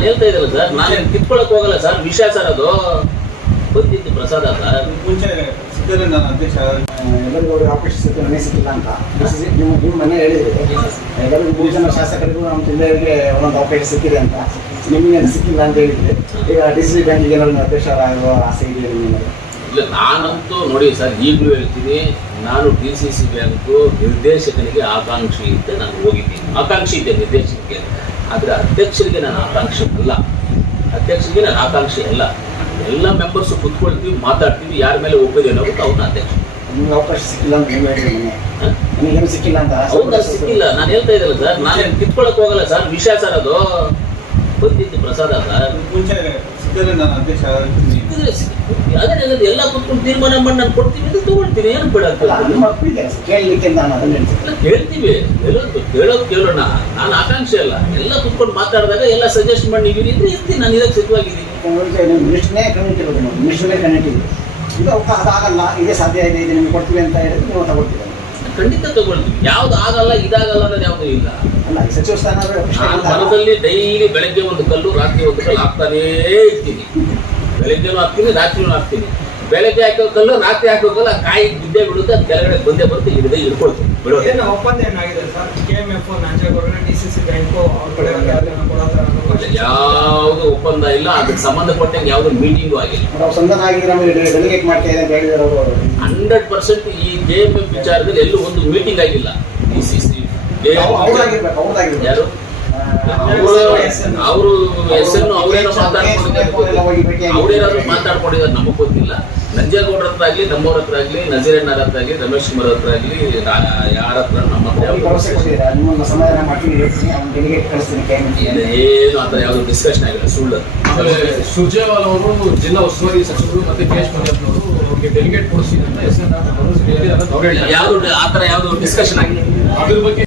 ನಾನು ಹೇಳ್ತಾ ಇದ್ದಲ್ಲ ಸರ್, ನಾನೇನು ಕಿತ್ಕೊಳಕ್ ಹೋಗಲ್ಲ ಸರ್, ವಿಷಯ ಸರ್ ಅದು ಬಂದಿದ್ದು ಪ್ರಸಾದ ಸರ್. ಮುಂಚೆ ಸಿದ್ದರಾಮಯ್ಯ ನಾನು ಅಧ್ಯಕ್ಷ ಎಲ್ಲರಿಗೂ ಅವಕಾಶ ಸಿಕ್ಕಿಲ್ಲ, ಮನೆ ಸಿಕ್ಕಿಲ್ಲ ಅಂತ ನಿಮ್ಮ ಮನೆ ಹೇಳಿದ್ರು. ಎಲ್ಲರಿಗೂ 3 ಜನ ಶಾಸಕರಿಗೂ ನಮ್ಮ ಜಿಲ್ಲೆಯವರಿಗೆ ಒಂದೊಂದು ಅವಕಾಶ ಸಿಕ್ಕಿದೆ ಅಂತ, ನಿಮಗೆ ಸಿಕ್ಕಿಲ್ಲ ಅಂತ ಹೇಳಿದ್ರೆ ಈಗ DCC ಬ್ಯಾಂಕಿಗೆ ಏನಾದ್ರು ಅಧ್ಯಕ್ಷ ಆಗುವ ಆಸೆ ಇದೆ ನಿಮಗೆ? ಇಲ್ಲ, ನಾನಂತೂ ನೋಡಿ ಸರ್, ಈಗಲೂ ಹೇಳ್ತೀನಿ, ನಾನು DCC ಬ್ಯಾಂಕು ನಿರ್ದೇಶಕನಿಗೆ ಆಕಾಂಕ್ಷಿ ಅಂತ ನಾನು ಹೋಗಿದ್ದೀನಿ. ಆಕಾಂಕ್ಷಿ ಇದೆ ನಿರ್ದೇಶಕರಿಗೆ, ಆದರೆ ಅಧ್ಯಕ್ಷರಿಗೆ ನಾನು ಆಕಾಂಕ್ಷಿ ಅಲ್ಲ. ಅಧ್ಯಕ್ಷರಿಗೆ ನಾನು ಆಕಾಂಕ್ಷಿ ಅಲ್ಲ. ಎಲ್ಲ ಮೆಂಬರ್ಸು ಕುತ್ಕೊಳ್ತೀವಿ, ಮಾತಾಡ್ತೀವಿ, ಯಾರ ಮೇಲೆ ಒಪ್ಪಿದೆ ಅನ್ನೋದು ಅವ್ರನ್ನ ಅಧ್ಯಕ್ಷ. ನಿಮ್ಗೆ ಅವಕಾಶ ಸಿಕ್ಕಿಲ್ಲ ಅಂತ ನೀವು ಹೇಳಿದ್ರಿ ಮೊನ್ನೆ, ನಿಮಗೇನು ಸಿಕ್ಕಿಲ್ಲ ಅಂತ? ಹೌದಾ, ಸಿಕ್ಕಿಲ್ಲ. ನಾನು ಹೇಳ್ತಾ ಇದ್ದಲ್ಲ ಸರ್, ನಾನೇನು ಕಿತ್ಕೊಳಕ್ ಹೋಗಲ್ಲ ಸರ್, ವಿಷಯ ಸರ್ ಅದು ಬಂದಿದ್ದು ಪ್ರಸಾದ ಸರ್. ಮುಂಚೆ ಸಿದ್ದರಾಮಯ್ಯ ನಾನು ಅಧ್ಯಕ್ಷ ಅದೇ ಎಲ್ಲ ಕುತ್ಕೊಂಡು ತೀರ್ಮಾನ ಮಾಡಿ ನಾನು ಕೊಡ್ತೀನಿ ಅಂತ ತಗೊಳ್ತೀನಿ, ಏನು ಬೇಡ ಅಂತ ನಿಮ್ಮ ಅಪ್ಪಿದೆ ಕೇಳಲಿಕ್ಕೆ ಅಂತ ನಾನು ಅದನ್ನ ಹೇಳ್ತೀನಿ. ಕೇಳ್ತೀವಿ, ಕೇಳೋದು ಕೇಳೋಣ. ನಾನು ಆಕಾಂಕ್ಷೆ ಅಲ್ಲ, ಎಲ್ಲ ಕುತ್ಕೊಂಡು ಮಾತಾಡಿದಾಗ ಎಲ್ಲ ಸಜೆಸ್ಟ್ ಮಾಡಿ ನೀವು ಇದ್ರೆ ಇರ್ತೀನಿ, ನಾನು ಇದಕ್ಕೆ ಸಿದ್ಧವಾಗಿದ್ದೀನಿ. ಮಿನಿಸ್ಟ್ರೇ ಕನೆಕ್ಟ್ ಇರೋದು, ನಾವು ಮಿನಿಸ್ಟ್ರೇ ಕನೆಕ್ಟ್ ಇದೆ. ಇದು ಅದಾಗಲ್ಲ, ಇದೇ ಸಾಧ್ಯ ಇದೆ, ಇದು ನಿಮ್ಗೆ ಕೊಡ್ತೀವಿ ಅಂತ ಹೇಳಿದ್ರೆ ನೀವು ತಗೊಳ್ತೀವಿ. ಖಂಡಿತ ತಗೊಳ್ತೀವಿ. ಯಾವ್ದು ಆಗಲ್ಲ, ಇದಾಗಲ್ಲ ಅನ್ನೋದು ಯಾವುದು ಇಲ್ಲ. ಅಲ್ಲ, ಸಚಿವ ಸ್ಥಾನ ನಾನು ಮನದಲ್ಲಿ ಡೈಲಿ ಬೆಳಗ್ಗೆ ಒಂದು ಕಲ್ಲು, ರಾತ್ರಿ ಒಂದು ಕಲ್ಲು ಹಾಕ್ತಾನೇ ಇರ್ತೀನಿ. ಬೆಳಗ್ಗೆನೂ ಹಾಕ್ತೀನಿ, ರಾತ್ರಿನೂ ಹಾಕ್ತೀನಿ. ಬೆಳಗ್ಗೆ ಹಾಕೋ ಕಲ್ಲು, ರಾತ್ರಿ ಹಾಕೋ ಕಲ್ಲು, ಕಾಯಿ ಬಿದ್ದೇ ಬಿಡುತ್ತೆ, ಅದು ಕೆಳಗಡೆ ಬಂದೇ ಬರುತ್ತೆ, ಹಿಡಿದೇ ಹಿಡ್ಕೊಳ್ತೀನಿ. ಏನು ಒಪ್ಪಂದ ಏನಾಗಿದೆ ಸರ್? KMF ನಂಜೇಗೌಡನ DCC ಬ್ಯಾಂಕು ಅವ್ರ ಕಡೆ ಯಾವುದು ಒಪ್ಪಂದ ಇಲ್ಲ, ಅದಕ್ಕೆ ಸಂಬಂಧಪಟ್ಟಂಗೆ ಯಾವುದು ಮೀಟಿಂಗು ಆಗಿಲ್ಲ. ನಾವು ಸಂಧಾನ ಆಗಿದ್ರೆ ನಮಗೆ ಡೆಲಿಗೇಟ್ ಮಾಡ್ತಾ ಇದೆ ಅಂತ ಹೇಳಿದ್ರು ಅವರು. 100% ಈ KMF ವಿಚಾರದಲ್ಲಿ ಎಲ್ಲೂ ಒಂದು ಮೀಟಿಂಗ್ ಆಗಿಲ್ಲ. DCC ಅವ್ರದಾಗಿರ್ಬೇಕು. ಯಾರು ಅವರು SN ಅವರೇನೋ ಮಾತಾಡ್ಕೊಂಡಿದ್ದಾರೆ, ಅವರೇನಾದ್ರು ಮಾತಾಡ್ಕೊಂಡಿದ್ದಾರೆ, ನಮಗೆ ಗೊತ್ತಿಲ್ಲ. ನಂಜೇಗೌಡರ ಹತ್ರ ಆಗಲಿ, ನಮ್ಮವ್ರ ಹತ್ರ ಆಗಲಿ, ನಜೀರಣ್ಣರ ಹತ್ರ ಆಗಲಿ, ರಮೇಶ್ ಕುಮಾರ್ ಹತ್ರ ಆಗಲಿ, ಯಾರ ಹತ್ರ ನಮ್ಮ ಹತ್ರ ಭರವಸೆ ಕೊಟ್ಟಿದ್ದಾರೆ, ನಿಮ್ಮನ್ನು ಸಮಾಧಾನ ಮಾಡ್ತೀನಿ, ಹೇಳ್ತೀನಿ, ಅವ್ನು ಡೆಲಿಗೇಟ್ ಕಳಿಸ್ತೀನಿ KMF. ಏನು ಆ ಥರ ಯಾವುದು ಡಿಸ್ಕಷನ್ ಆಗಿಲ್ಲ, ಸುಳ್ಳು. ಸುರ್ಜೇವಾಲ ಅವರು ಜಿಲ್ಲಾ ಉಸ್ತುವಾರಿ ಸಚಿವರು ಮತ್ತೆ KH ಮಂಜಪ್ಪನವರು ಅವ್ರಿಗೆ ಡೆಲಿಗೇಟ್ ಕೊಡಿಸಿ ಅಂತ SN ಯಾವುದು ಆ ಥರ ಯಾವುದು ಡಿಸ್ಕಷನ್ ಆಗಿದೆ ಅದ್ರ ಬಗ್ಗೆ